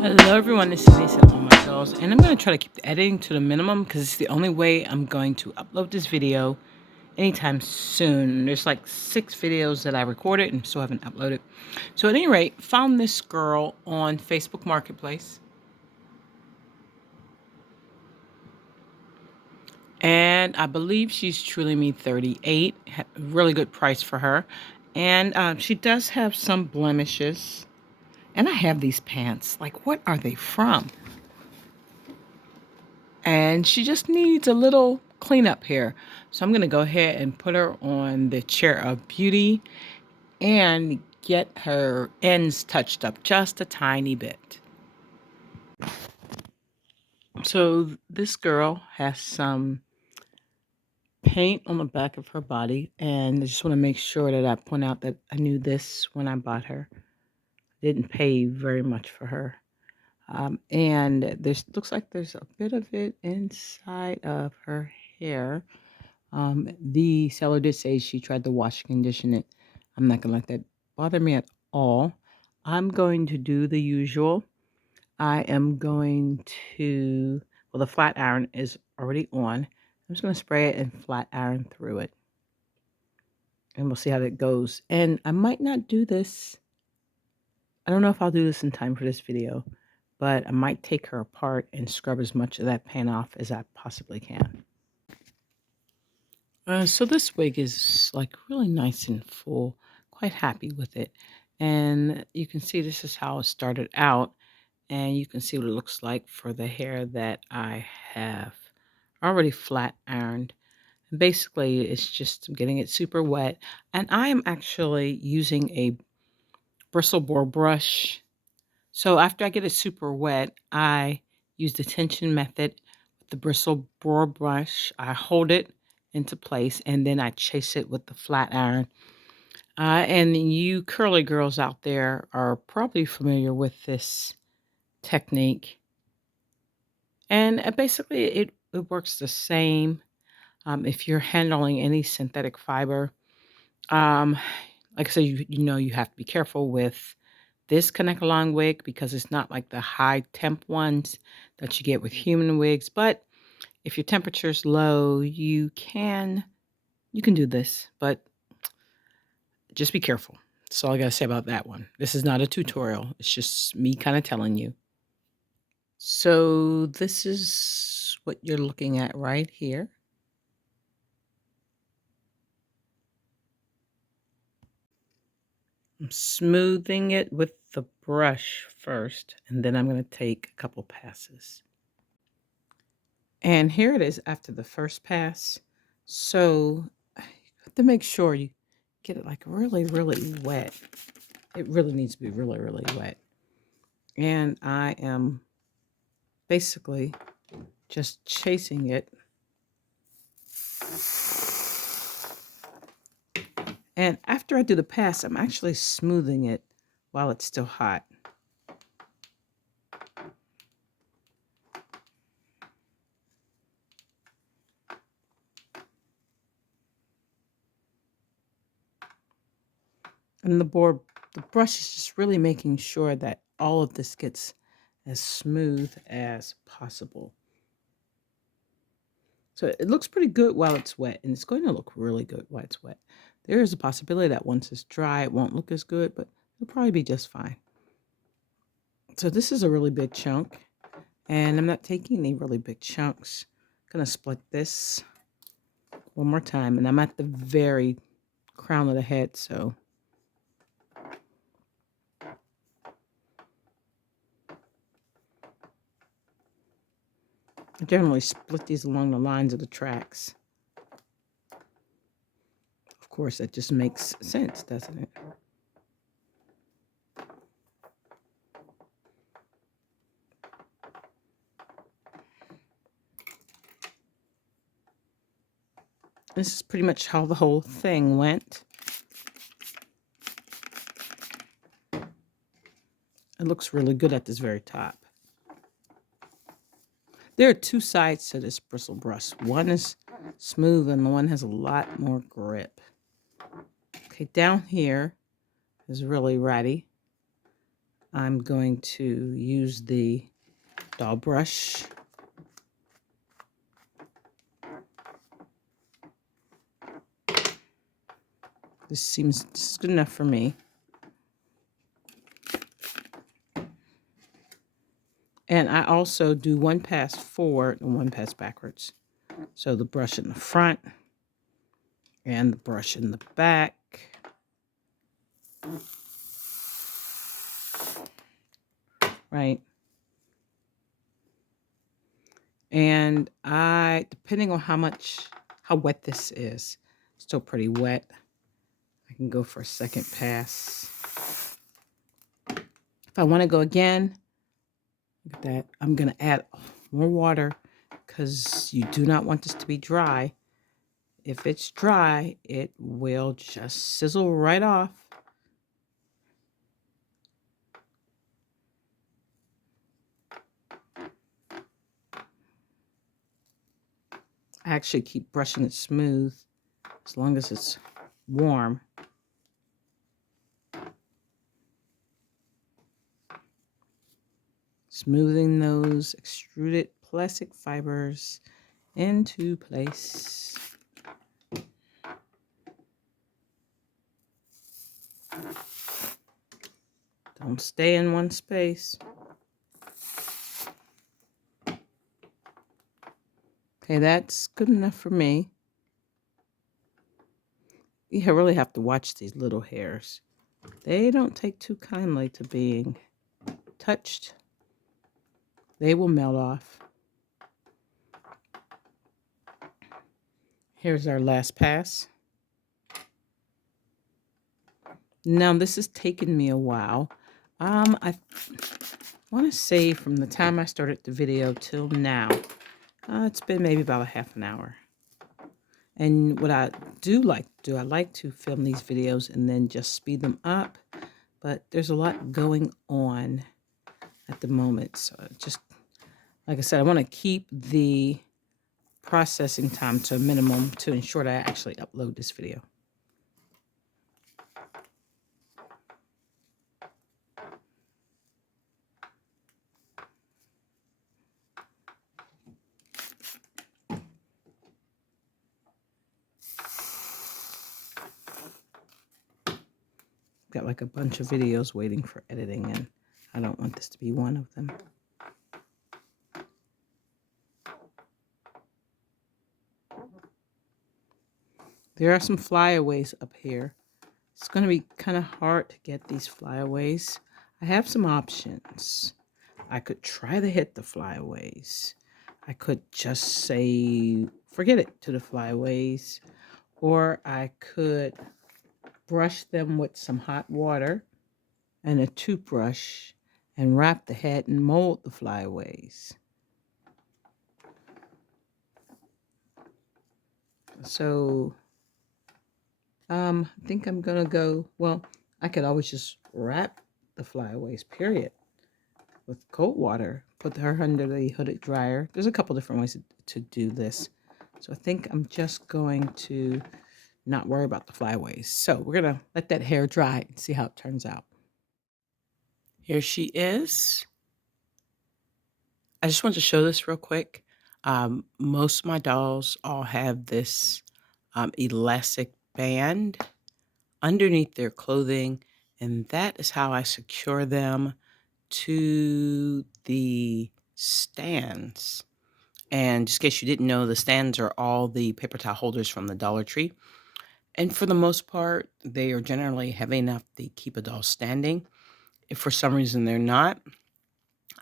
Hello everyone, this is Lisa on my cells, and I'm going to try to keep the editing to the minimum because it's the only way I'm going to upload this video anytime soon. There's like 6 videos that I recorded and still haven't uploaded. So at any rate, found this girl on Facebook Marketplace, and I believe she's truly me 38, really good price for her, and she does have some blemishes. And I have these pants, like what are they from? And she just needs a little cleanup here. So I'm going to go ahead and put her on the chair of beauty and get her ends touched up just a tiny bit. So this girl has some paint on the back of her body, and I just want to make sure that I point out that I knew this when I bought her. Didn't pay very much for her. And this looks like there's a bit of it inside of her hair. The seller did say she tried to wash and condition it. I'm not going to let that bother me at all. I'm going to do the usual. I am going to, well, the flat iron is already on. I'm just going to spray it and flat iron through it. And we'll see how that goes. And I might not do this. I don't know if I'll do this in time for this video, but I might take her apart and scrub as much of that paint off as I possibly can. So this wig is like really nice and full, quite happy with it. And you can see this is how it started out, and you can see what it looks like for the hair that I have already flat ironed. And basically, it's just getting it super wet. And I am actually using a bristle boar brush. So after I get it super wet, I use the tension method with the bristle boar brush. I hold it into place and then I chase it with the flat iron. And you curly girls out there are probably familiar with this technique. And basically, it works the same if you're handling any synthetic fiber. Um, like I said, you know you have to be careful with this Connect Along wig because it's not like the high temp ones that you get with human wigs. But if your temperature's low, you can do this, but just be careful. That's all I gotta say about that one. This is not a tutorial. It's just me kind of telling you. So this is what you're looking at right here. I'm smoothing it with the brush first, and then I'm going to take a couple passes. And here it is after the first pass. So you have to make sure you get it like really, really wet. It really needs to be really, really wet. And I am basically just chasing it. And after I do the pass, I'm actually smoothing it while it's still hot. And the brush is just really making sure that all of this gets as smooth as possible. So it looks pretty good while it's wet, and it's going to look really good while it's wet. There is a possibility that once it's dry, it won't look as good, but it'll probably be just fine. So this is a really big chunk, and I'm not taking any really big chunks. I'm going to split this one more time, and I'm at the very crown of the head, so I generally split these along the lines of the tracks. Of course, that just makes sense, doesn't it? This is pretty much how the whole thing went. It looks really good at this very top. There are 2 sides to this bristle brush. One is smooth and the one has a lot more grip. Okay, down here is really ratty. I'm going to use the doll brush. This is good enough for me. And I also do one pass forward and one pass backwards. So the brush in the front and the brush in the back. Right. And depending on how wet this is, still pretty wet, I can go for a second pass. If I want to go again, look at that, I'm going to add more water because you do not want this to be dry. If it's dry, it will just sizzle right off. I actually keep brushing it smooth as long as it's warm. Smoothing those extruded plastic fibers into place. Don't stay in one space. Okay, that's good enough for me. You really have to watch these little hairs. They don't take too kindly to being touched. They will melt off. Here's our last pass. Now, this has taken me a while. I want to say from the time I started the video till now, it's been maybe about a half an hour. And what I do like to do, I like to film these videos and then just speed them up. But there's a lot going on at the moment. So just, like I said, I want to keep the processing time to a minimum to ensure that I actually upload this video. Got like a bunch of videos waiting for editing, and I don't want this to be one of them. There are some flyaways up here. It's going to be kind of hard to get these flyaways. I have some options. I could try to hit the flyaways. I could just say, forget it to the flyaways. Or I could brush them with some hot water and a toothbrush and wrap the head and mold the flyaways. So I think I'm gonna go, well, I could always just wrap the flyaways, period, with cold water, put her under the hooded dryer. There's a couple different ways to do this. So I think I'm just going to not worry about the flyaways. So we're gonna let that hair dry and see how it turns out. Here she is. I just want to show this real quick. Most of my dolls all have this elastic band underneath their clothing, and that is how I secure them to the stands. And just in case you didn't know, the stands are all the paper towel holders from the Dollar Tree. And for the most part, they are generally heavy enough to keep a doll standing. If for some reason they're not,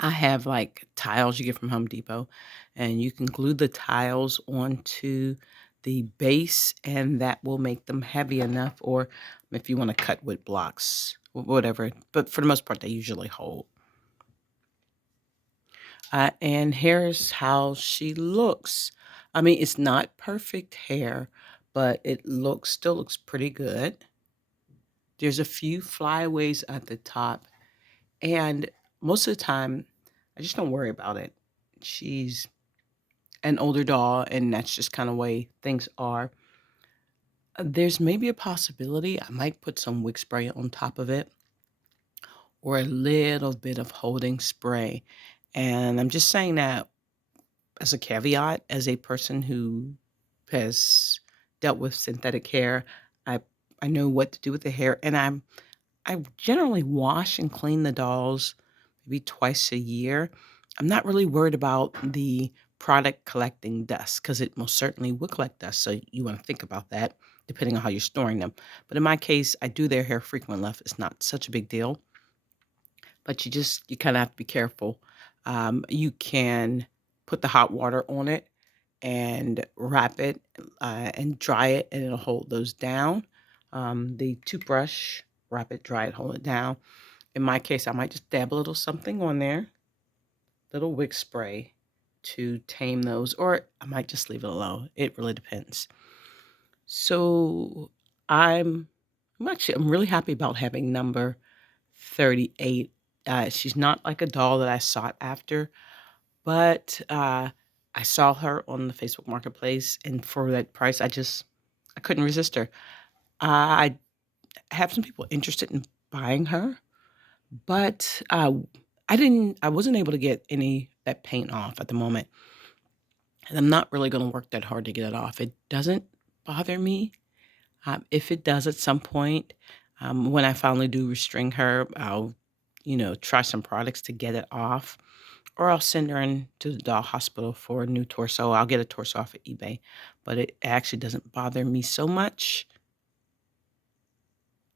I have like tiles you get from Home Depot, and you can glue the tiles onto the base, and that will make them heavy enough. Or if you want to cut wood blocks, whatever. But for the most part, they usually hold. And here's how she looks. I mean, it's not perfect hair, but it still looks pretty good. There's a few flyaways at the top, and most of the time, I just don't worry about it. She's an older doll, and that's just kind of way things are. There's maybe a possibility I might put some wig spray on top of it, or a little bit of holding spray. And I'm just saying that as a caveat, as a person who has dealt with synthetic hair, I I know what to do with the hair, and I generally wash and clean the dolls maybe twice a year. I'm not really worried about the product collecting dust because it most certainly will collect dust. So you want to think about that depending on how you're storing them. But in my case, I do their hair frequent enough. It's not such a big deal, but you kind of have to be careful. You can put the hot water on it and wrap it and dry it, and it'll hold those down. The toothbrush, wrap it, dry it, hold it down. In my case, I might just dab a little something on there, little wig spray to tame those, or I might just leave it alone. It really depends. So I'm I'm really happy about having number 38. She's not like a doll that I sought after, but I saw her on the Facebook Marketplace, and for that price, I couldn't resist her. I have some people interested in buying her, but, I wasn't able to get any that paint off at the moment, and I'm not really gonna work that hard to get it off. It doesn't bother me. If it does at some point, when I finally do restring her, I'll, try some products to get it off, or I'll send her in to the doll hospital for a new torso. I'll get a torso off of eBay, but it actually doesn't bother me so much.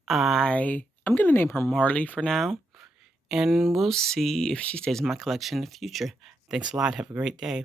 I'm gonna name her Marley for now, and we'll see if she stays in my collection in the future. Thanks a lot. Have a great day.